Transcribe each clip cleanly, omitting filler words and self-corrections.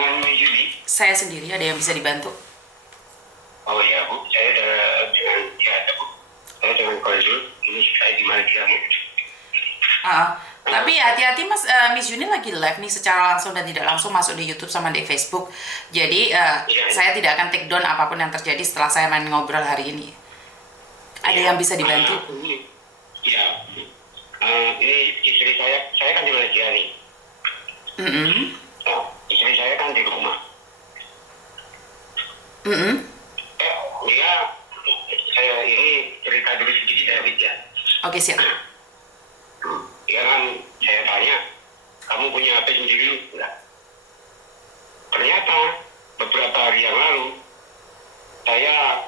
dengan Yuli? Saya sendiri, ada yang bisa dibantu? Oh ya Bu, saya dengan ya ada Bu. Saya dengan konsul. Ini saya di Malaysia Bu. Tapi hati-hati Mas, Miss Yuni lagi live nih secara langsung dan tidak langsung masuk di YouTube sama di Facebook. Jadi saya tidak akan take down apapun yang terjadi setelah saya main ngobrol hari ini. Ada yang bisa dibantu? Ya, ini istri saya kan di Malaysia nih. Nah, istri saya kan di rumah. Dia, saya ini cerita dulu sedikit ya, ya. Oke, siap. Ya kan, saya tanya, kamu punya HP sendiri? Enggak. Ternyata beberapa hari yang lalu saya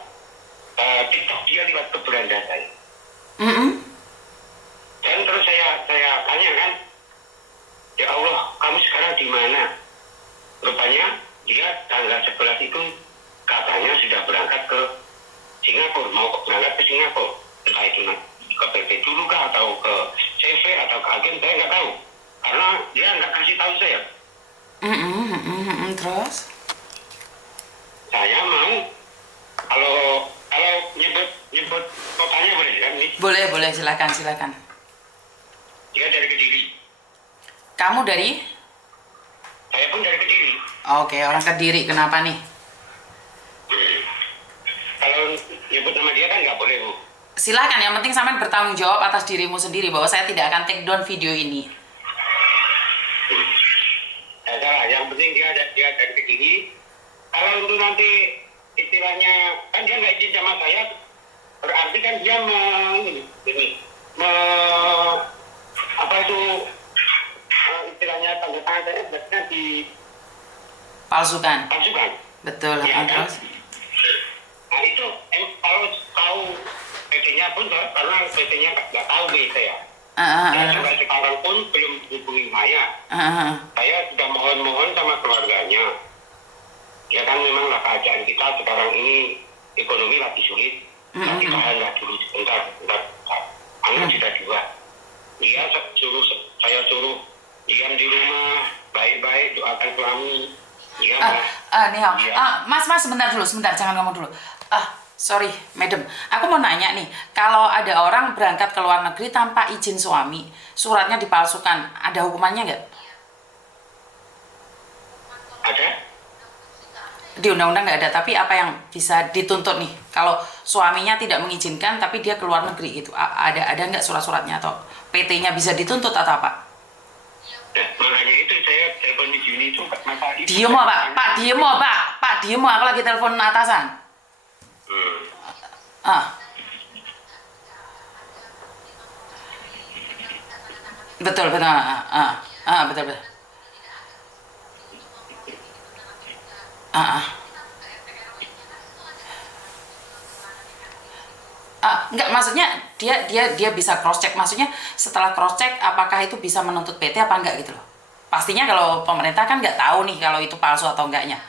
TikTok dia lewat ke beranda saya. Dan terus saya tanya kan, ya Allah, kamu sekarang di mana? Rupanya dia tanggal 11 itu katanya sudah berangkat ke Singapura, mau berangkat ke Singapura. Entah itu ke PT dulu kah atau ke CV atau ke agen, saya nggak tahu. Karena dia nggak kasih tahu saya. Terus? Saya mau kalau nyebut kotanya boleh kan nih? Boleh, silakan. Dia dari Kediri. Kamu dari? Saya pun dari Kediri. Oke, orang Kediri. Kenapa nih? Kalau nyebut nama dia kan nggak boleh Bu. Silakan, yang penting sampean bertanggung jawab atas dirimu sendiri bahwa saya tidak akan take down video ini. Salah, yang penting dia dari Kediri. Kalau untuk nanti istilahnya kan dia nggak izin sama saya, berarti kan dia apa itu istilahnya tanda tangan saya berarti di Palsukan. Betul. Ya, kan? Terus? Nah itu kalau tahu PT-nya pun karena PT-nya nggak tahu nih saya. Sampai sekarang pun belum hubungi saya. Saya sudah mohon sama keluarganya. Ya kan memang lah keadaan kita sekarang ini ekonomi lagi sulit. Tapi tahanlah dulu sebentar. Anak sudah 2. Saya suruh diam di rumah, baik-baik, doakan suami. Mas, sebentar, jangan ngomong dulu. Sorry, madam. Aku mau nanya nih, kalau ada orang berangkat ke luar negeri tanpa izin suami, suratnya dipalsukan, ada hukumannya nggak? Ada? Di undang-undang nggak ada, tapi apa yang bisa dituntut nih? Kalau suaminya tidak mengizinkan, tapi dia ke luar negeri gitu, ada nggak surat-suratnya atau PT-nya bisa dituntut atau apa? Ya, makanya itu saya telepon di sini itu kenapa itu? Diem Pak, diem aku lagi telepon atasan. Betul. Betul. Enggak, maksudnya dia bisa cross check, maksudnya setelah cross check apakah itu bisa menuntut PT apa enggak gitu loh. Pastinya kalau pemerintah kan nggak tahu nih kalau itu palsu atau enggaknya.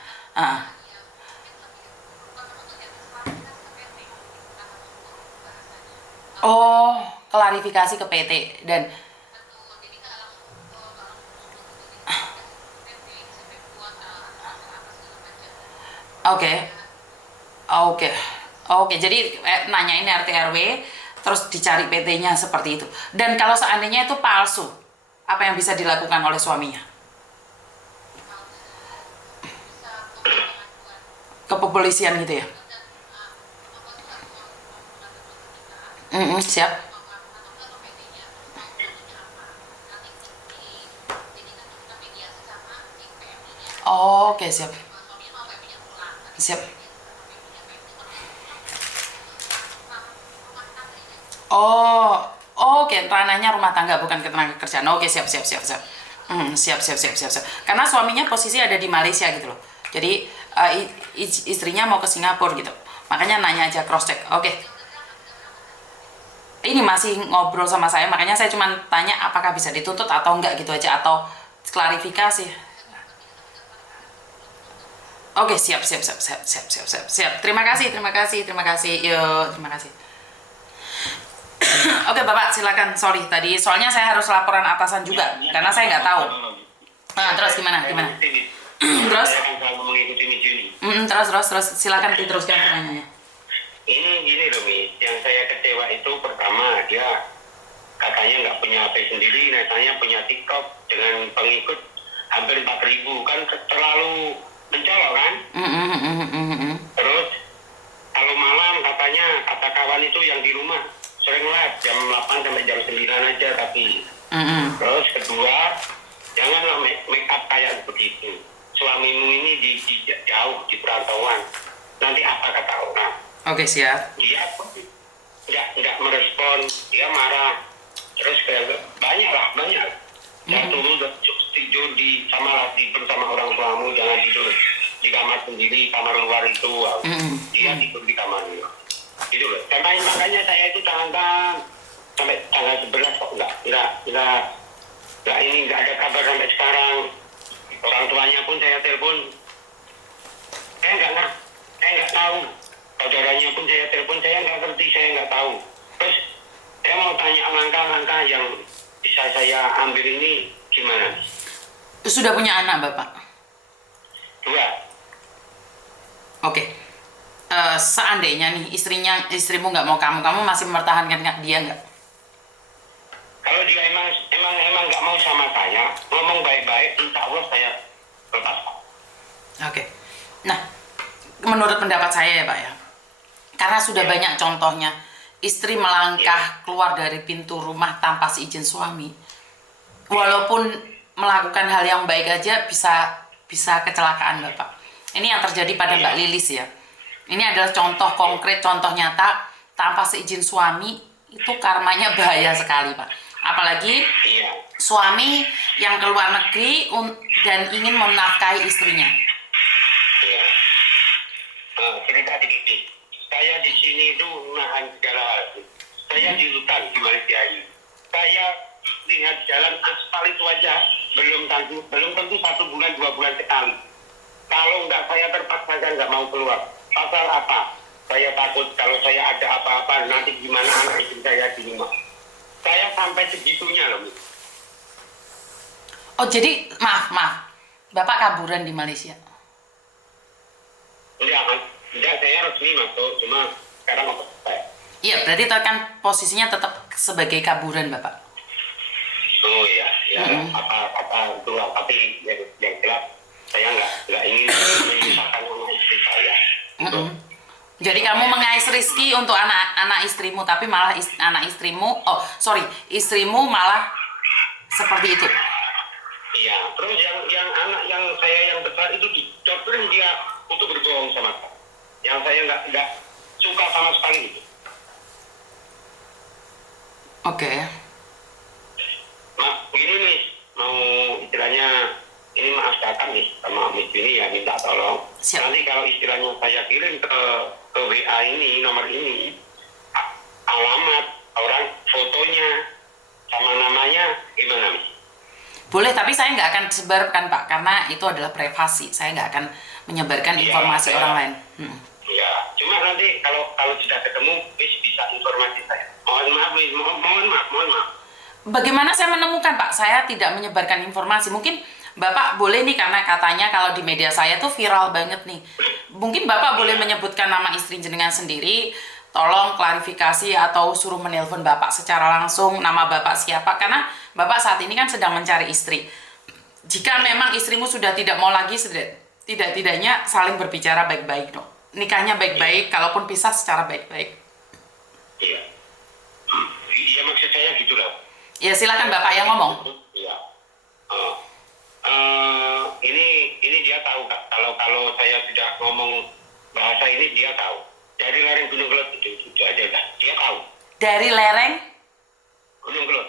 Oh, klarifikasi ke PT dan Oke. Jadi nanyain RT RW, terus dicari PT-nya seperti itu. Dan kalau seandainya itu palsu, apa yang bisa dilakukan oleh suaminya? Ke kepolisian gitu ya? Siap. Oke, siap. Oke, ranahnya rumah tangga bukan ketenaga kerjaan. Oke, siap. Siap. Karena suaminya posisi ada di Malaysia gitu loh. Jadi istrinya mau ke Singapura gitu. Makanya nanya aja cross check. Oke. Ini masih ngobrol sama saya, makanya saya cuma tanya apakah bisa dituntut atau enggak gitu aja, atau klarifikasi. Oke, siap. Terima kasih. Yo, terima kasih. Oke, Bapak, silakan. Sorry tadi, soalnya saya harus laporan atasan juga, karena saya nggak tahu. Terus gimana? Terus? terus silakan diteruskan pertanyaannya. Ini gini loh Mi, yang saya kecewa itu pertama dia katanya nggak punya HP sendiri, katanya punya TikTok dengan pengikut hampir 4.000, kan terlalu mencolok kan? Terus kalau malam katanya kata kawan itu yang di rumah sering live jam 8 sampai jam 9 aja tapi. Terus kedua, janganlah make up kayak begitu. Suamimu ini jauh di perantauan, nanti apa kata orang? Oke, siap. Dia nggak merespon, dia marah. Terus banyak. Saya turun tidur bersama orang tuamu, jangan tidur di kamar sendiri, kamar luar itu. Dia tidur di kamar luar. Gitu loh. Makanya saya itu tangan sampai tanggal 11 kok nggak ada kabar sampai sekarang. Orang tuanya pun saya telepon, saya nggak tahu. Saudaranya pun saya telepon, saya nggak ngerti, saya nggak tahu. Terus saya mau tanya langkah-langkah yang bisa saya ambil ini gimana? Sudah punya anak Bapak? 2. Oke. Seandainya nih istrimu nggak mau kamu masih mempertahankan dia nggak? Kalau dia emang nggak mau sama saya, ngomong baik-baik, insya Allah saya lepaskan. Oke. Nah, menurut pendapat saya ya Pak ya, karena sudah banyak contohnya istri melangkah keluar dari pintu rumah tanpa seizin suami, walaupun melakukan hal yang baik aja bisa kecelakaan Bapak. Ini yang terjadi pada Mbak Lilis ya. Ini adalah contoh konkret, contoh nyata tanpa seizin suami, itu karmanya bahaya sekali Pak. Apalagi suami yang keluar negeri dan ingin menafkahi istrinya. Iya. Cerita dikit. Saya di sini itu menahan segala hal. Saya di hutan di Malaysia ini. Saya lihat jalan aspal itu aja belum tentu 1 bulan 2 bulan sekali. Kalau nggak saya terpaksa saya nggak mau keluar. Pasal apa? Saya takut kalau saya ada apa-apa nanti gimana anak istri saya di rumah. Saya sampai segitunya loh. Oh jadi maaf, Bapak kaburan di Malaysia? Enggak, saya resmi masuk, cuma sekarang apa saya? Iya, berarti kan posisinya tetap sebagai kaburan Bapak? Oh iya, apa itulah, tapi yang jelas saya nggak ingin menyusahkan anak istri saya. Jadi kamu mengais rezeki untuk anak istrimu, tapi malah istrimu malah seperti itu. Iya, terus yang anak yang saya yang besar itu didoktrin dia untuk berbohong sama saya. Yang saya nggak suka sama sekali itu. Oke. Begini nih, mau istilahnya ini maaf datang nih sama Miss ini ya, minta tolong. Siap. Nanti kalau istilahnya saya kirim ke WA ini, nomor ini, alamat orang, fotonya, sama namanya, gimana Miss? Boleh, tapi saya nggak akan sebarkan Pak, karena itu adalah privasi. Saya nggak akan menyebarkan informasi orang lain. Ya, cuma nanti kalau sudah ketemu, Miss bisa informasi saya. Mohon maaf. Bagaimana saya menemukan Pak? Saya tidak menyebarkan informasi. Mungkin Bapak boleh nih, karena katanya kalau di media saya tuh viral banget nih. Mungkin Bapak boleh menyebutkan nama istri jenengan sendiri. Tolong klarifikasi atau suruh menelpon Bapak secara langsung, nama Bapak siapa, karena Bapak saat ini kan sedang mencari istri. Jika memang istrimu sudah tidak mau lagi, tidak-tidaknya saling berbicara baik-baik dong. Nikahnya baik-baik, kalaupun pisah secara baik-baik. Iya. Iya, maksud saya gitu lah. Ya silakan Bapak yang ngomong. Iya. Ini dia tahu Kak. Kalau saya sudah ngomong bahasa ini dia tahu. Dari lereng Gunung Kelot itu aja dah. Dia tahu. Dari lereng Gunung Kelot.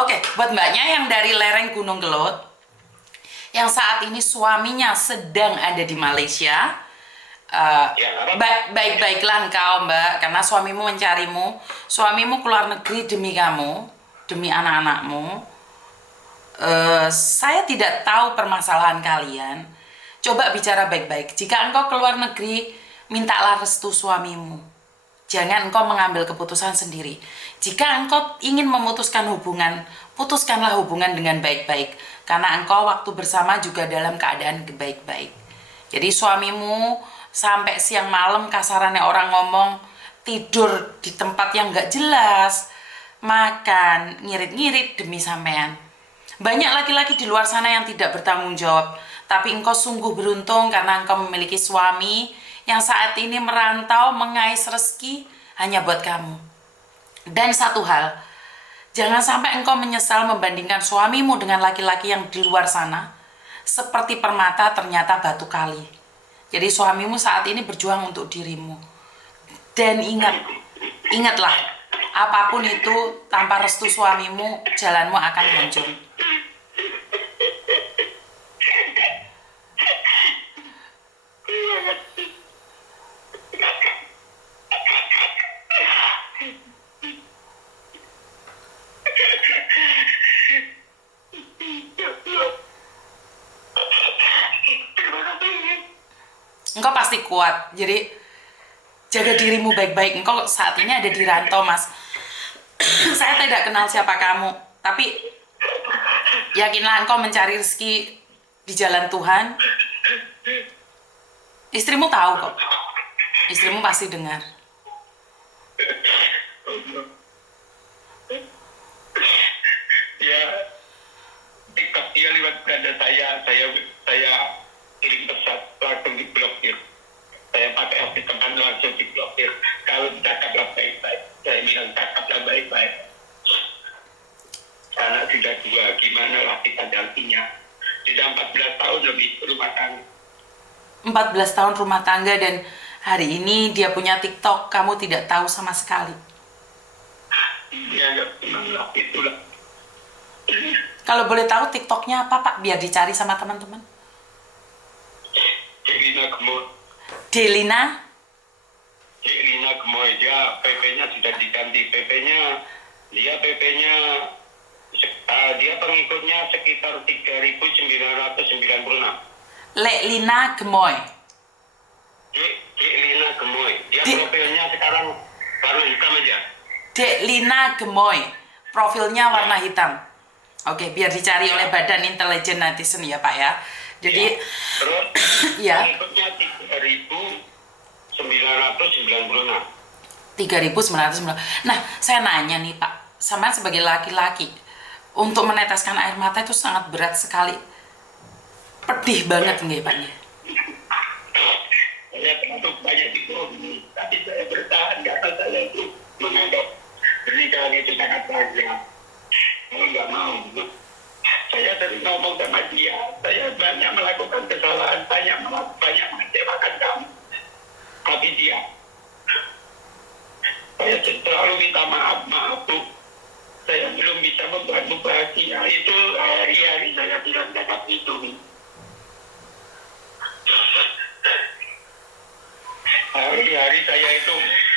Oke, buat mbaknya yang dari lereng Gunung Kelot, yang saat ini suaminya sedang ada di Malaysia, baik-baiklah engkau Mbak, karena suamimu mencarimu. Suamimu keluar negeri demi kamu, demi anak-anakmu. Saya tidak tahu permasalahan kalian. Coba bicara baik-baik. Jika engkau keluar negeri, mintalah restu suamimu. Jangan engkau mengambil keputusan sendiri. Jika engkau ingin memutuskan hubungan, putuskanlah hubungan dengan baik-baik. Karena engkau waktu bersama juga dalam keadaan baik-baik. Jadi suamimu sampai siang malam kasarannya orang ngomong tidur di tempat yang nggak jelas, makan ngirit-ngirit demi sampean. Banyak laki-laki di luar sana yang tidak bertanggung jawab, tapi engkau sungguh beruntung karena engkau memiliki suami yang saat ini merantau mengais rezeki hanya buat kamu. Dan satu hal, jangan sampai engkau menyesal membandingkan suamimu dengan laki-laki yang di luar sana. Seperti permata ternyata batu kali. Jadi suamimu saat ini berjuang untuk dirimu. Dan ingatlah, apapun itu tanpa restu suamimu, jalanmu akan hancur. Engkau pasti kuat, jadi jaga dirimu baik-baik. Engkau saat ini ada di rantau, Mas. Saya tidak kenal siapa kamu, tapi yakinlah engkau mencari rezeki di jalan Tuhan. Istrimu tahu kok. Istrimu pasti dengar. Ya, TikTok dia lewat beranda saya kirim pesan langsung diblokir. Saya pakai aplikasi teman langsung diblokir. Kalau cakaplah baik-baik, saya bilang cakaplah baik-baik. Karena sudah dua, gimana lah kita gantinya? Sudah 14 tahun lebih rumah tangga. 14 tahun rumah tangga dan hari ini dia punya TikTok, kamu tidak tahu sama sekali. Ya, memang itulah. Kalau boleh tahu TikToknya apa, Pak? Biar dicari sama teman-teman. Delina Gemoy. Delina Gemoy, dia PP-nya sudah diganti. Dia pengikutnya sekitar 3.996. Lina Gemoy. Lina Gemoy. Dia profilnya sekarang warna hitam aja. Lina Gemoy. Profilnya warna hitam. Oke, biar dicari oleh Badan Intelijen Netizen ya, Pak ya. Jadi ya. Terus ya. pengikutnya 3.996. 3.996. Nah, saya nanya nih, Pak. Sama sebagai laki-laki, untuk meneteskan air mata itu sangat berat sekali. Pedih banget nggih, Pak? Saya terlalu banyak dibohongi, tapi saya bertahan karena saya itu menganggap pernikahan itu sangat bahagia. Saya nggak mau. Saya sering ngomong sama dia, saya banyak melakukan kesalahan, banyak mengecewakan kamu. Tapi dia, saya selalu minta maaf, Bu. Saya belum bisa membuatmu bahagia. Itu hari-hari saya bilang dapat itu. Hari-hari saya itu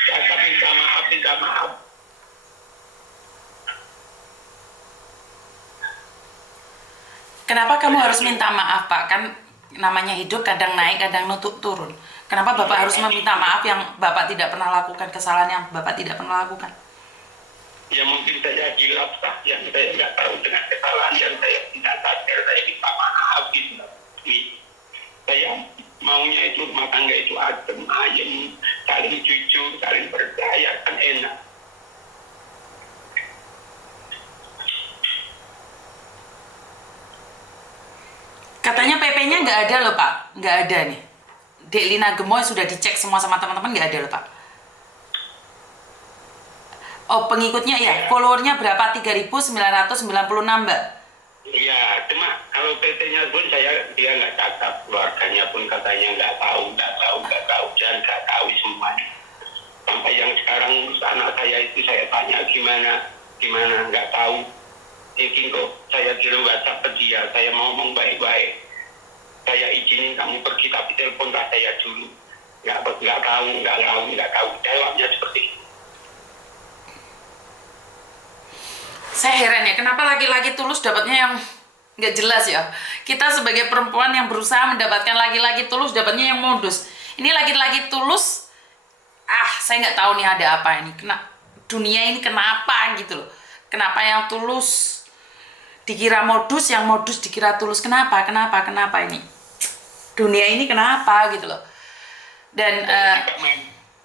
kata minta maaf. Kenapa kamu harus minta maaf, Pak? Kan namanya hidup kadang naik, kadang turun. Kenapa Bapak harus meminta maaf yang Bapak tidak pernah lakukan, kesalahan yang Bapak tidak pernah lakukan? Ya mungkin saya hilaf, yang saya nggak tahu dengan kesalahan yang saya tidak sadar, saya minta maaf gitu. Saya maunya itu rumah tangga itu adem, ayem, saling jujur, saling percaya, kan enak. Katanya PP-nya nggak ada loh, Pak. Nggak ada nih. Lina Gemoy sudah dicek semua sama teman-teman, nggak ada loh, Pak. Oh, pengikutnya ya, followernya berapa? 3.996, Mbak? Iya, cuma kalau PT-nya pun dia nggak cakap, keluarganya pun katanya nggak tahu, dan nggak tahu semuanya. Sampai yang sekarang anak saya itu saya tanya gimana nggak tahu. Mungkin kok saya kirim WhatsApp ke dia, saya mau ngomong baik-baik. Saya izinin kamu pergi, tapi teleponlah saya dulu. Nggak tahu. Jawabnya seperti itu. Saya heran ya, kenapa laki-laki tulus dapatnya yang nggak jelas ya? Kita sebagai perempuan yang berusaha mendapatkan laki-laki tulus dapatnya yang modus. Ini laki-laki tulus, saya nggak tahu nih ada apa ini. Dunia ini kenapa gitu loh? Kenapa yang tulus dikira modus, yang modus dikira tulus? Kenapa ini? dunia ini kenapa gitu loh. Dan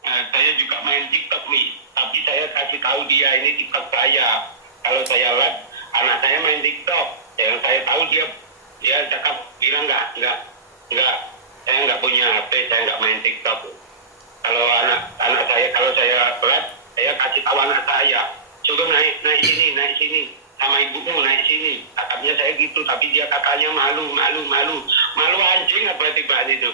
saya juga main TikTok nih, tapi saya kasih tahu dia ini TikTok saya. Kalau saya lihat anak saya main TikTok, yang saya tahu dia cakap bilang enggak, saya nggak punya HP, saya nggak main TikTok. Kalau anak saya, kalau saya lihat, saya kasih tahu anak saya, suruh naik sini, sama ibumu naik sini. Cakapnya saya gitu, tapi dia kakaknya malu anjing apa tiba itu.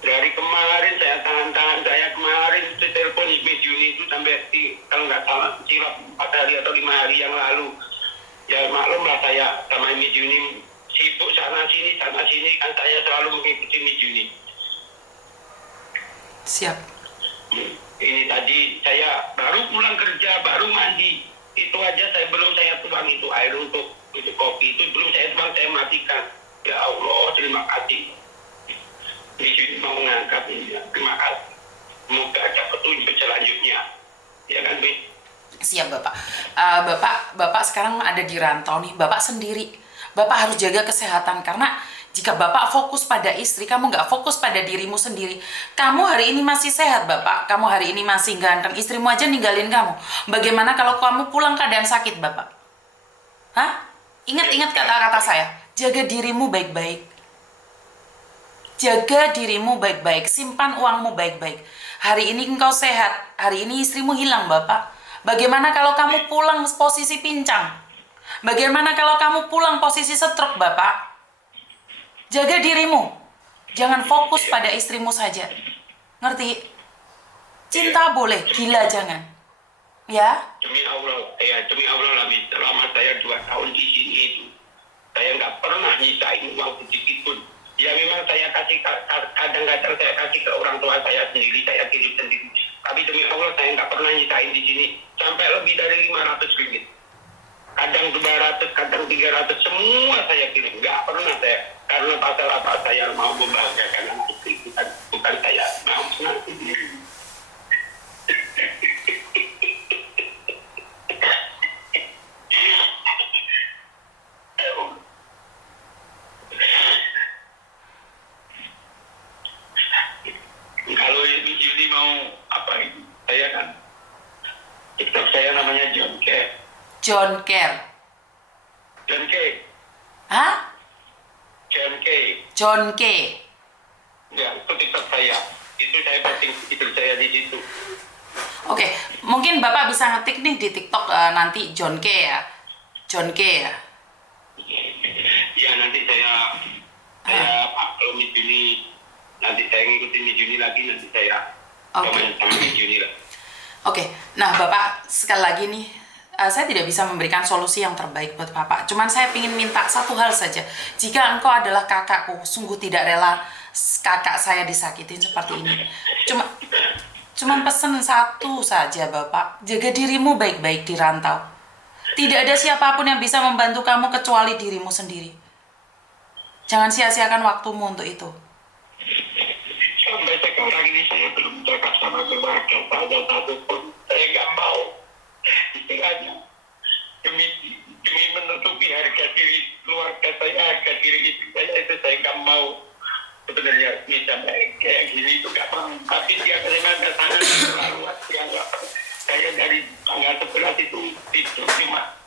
Dari kemarin saya tahan, saya kemarin itu telepon Miss Juni itu sampai kalau nggak salah silap 4 hari atau 5 hari yang lalu. Ya maklum lah saya sama Miss Juni sibuk sana sini kan saya selalu mengikuti Miss Juni. Siap. Ini tadi saya baru pulang kerja, baru mandi. Itu aja belum saya tuang itu air untuk kopi itu belum saya tuang, saya matikan. Ya Allah, terima kasih. Miss Juni mau mengangkat ini, terima kasih. Semoga ada petunjuk selanjutnya. Ya kan, Bi? Siap, Bapak. Bapak sekarang ada di rantau nih. Bapak sendiri. Bapak harus jaga kesehatan karena jika Bapak fokus pada istri, kamu nggak fokus pada dirimu sendiri. Kamu hari ini masih sehat, Bapak. Kamu hari ini masih ganteng. Istrimu aja ninggalin kamu. Bagaimana kalau kamu pulang keadaan sakit, Bapak? Hah? Ingat kata-kata saya. Jaga dirimu baik-baik. Jaga dirimu baik-baik. Simpan uangmu baik-baik. Hari ini engkau sehat. Hari ini istrimu hilang, Bapak. Bagaimana kalau kamu pulang posisi pincang? Bagaimana kalau kamu pulang posisi stroke, Bapak? Jaga dirimu. Jangan fokus pada istrimu saja. Ngerti? Cinta boleh, gila jangan. Ya? Demi Allah lah, selama saya 2 tahun di sini itu, saya nggak pernah nyisain uang sedikit pun. Ya memang saya kasih, kadang-kadang saya kasih ke orang tua saya sendiri, saya kirim sendiri. Tapi demi Allah saya nggak pernah nyisain di sini sampai lebih dari 500 ringgit. Kadang 200, kadang 300, semua saya kirim. Nggak pernah saya, karena pasal apa saya mau membahagiakan anak istri, bukan saya mau senang sendiri. Kalau ini Juni mau apa itu, saya kan TikTok saya namanya John Care. John Care. John K. Hah? John K. John K. Ya, itu TikTok saya. Itu saya posting itu saya di situ. Oke, mungkin Bapak bisa ngetik nih di TikTok nanti John K ya. John K ya. Ya nanti saya kalau Miss Juni nanti saya ngikutin Miss Juni lagi, nanti saya komen sama Miss Juni lah. Oke, nah Bapak sekali lagi nih, saya tidak bisa memberikan solusi yang terbaik buat Bapak. Cuman saya ingin minta satu hal saja. Jika engkau adalah kakakku, sungguh tidak rela kakak saya disakitin seperti ini. Cuman pesan satu saja Bapak, jaga dirimu baik-baik di rantau. Tidak ada siapapun yang bisa membantu kamu kecuali dirimu sendiri. Jangan sia-siakan waktumu untuk itu. Sampai sekarang ini saya belum cakap sama keluarga saya satupun. Saya nggak mau. Istilahnya demi menutupi harga diri keluarga saya, harga diri istri saya itu saya nggak mau. Sebenarnya misalnya kayak gini itu nggak mau. Tapi dia memang sangat terlalu yang saya dari tanggal 11 itu tidur cuma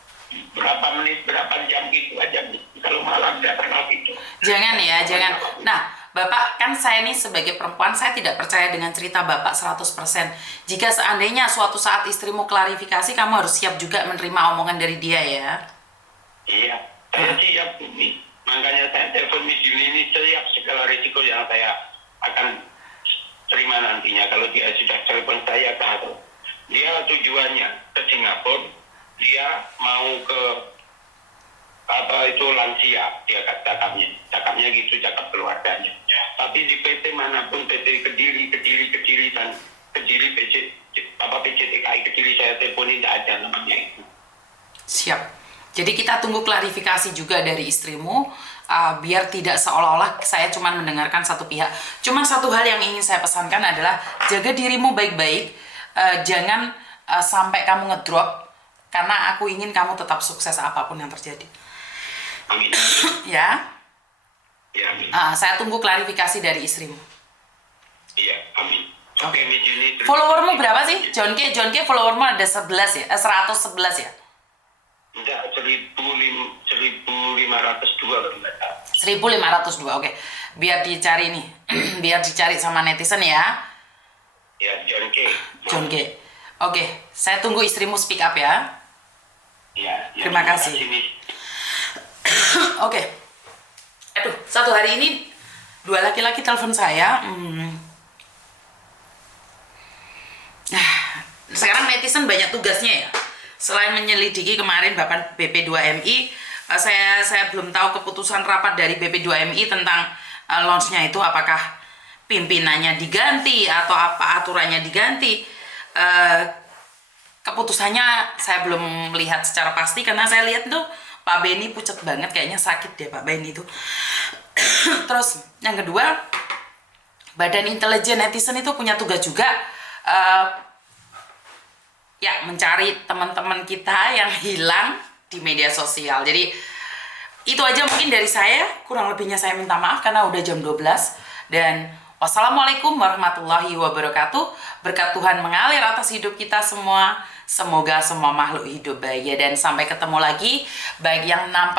berapa menit, berapa jam gitu aja. Kalau malam saya pernah tidur. Jangan ya, jangan. Nah, Bapak, kan saya ini sebagai perempuan, saya tidak percaya dengan cerita Bapak 100%. Jika seandainya suatu saat istrimu klarifikasi, kamu harus siap juga menerima omongan dari dia ya. Iya, saya siap ini. Makanya saya telepon Miss Juni ini, siap segala risiko yang saya akan terima nantinya. Kalau dia sudah telepon saya ke atau dia tujuannya ke Singapura, dia mau ke lansia, dia cakapnya gitu, cakap keluarganya. Tapi di PT manapun, PT Kediri dan Kediri PCTKI Kediri saya teleponin, tidak ada namanya itu. Siap. Jadi kita tunggu klarifikasi juga dari istrimu, biar tidak seolah-olah saya cuma mendengarkan satu pihak. Cuma satu hal yang ingin saya pesankan adalah jaga dirimu baik-baik, jangan sampai kamu ngedrop, karena aku ingin kamu tetap sukses apapun yang terjadi. Amin. ya. Ya, amin. Saya tunggu klarifikasi dari istrimu. Iya, amin. Oke, ini Juni. Followermu berapa sih? John K followermu ada 11 ya? 111 ya? Enggak, 1.502 kalau nggak salah. 1.502, oke. Biar dicari nih. Biar dicari sama netizen ya. Ya, John K. John K. Oke, saya tunggu istrimu speak up ya. Ya, Terima kasih. Oke. Aduh, satu hari ini 2 laki-laki telepon saya. Sekarang netizen banyak tugasnya ya. Selain menyelidiki kemarin Bapak BP2MI, saya belum tahu keputusan rapat dari BP2MI tentang launch-nya itu, apakah pimpinannya diganti atau apa aturannya diganti. Keputusannya saya belum melihat secara pasti, karena saya lihat tuh Pak Benny pucat banget, kayaknya sakit deh Pak Benny itu. Terus yang kedua, Badan Intelijen Netizen itu punya tugas juga, ya, mencari teman-teman kita yang hilang di media sosial. Jadi itu aja mungkin dari saya, kurang lebihnya saya minta maaf karena udah jam 12. Dan wassalamualaikum warahmatullahi wabarakatuh. Berkat Tuhan mengalir atas hidup kita semua. Semoga semua makhluk hidup bahagia, dan sampai ketemu lagi baik yang nampak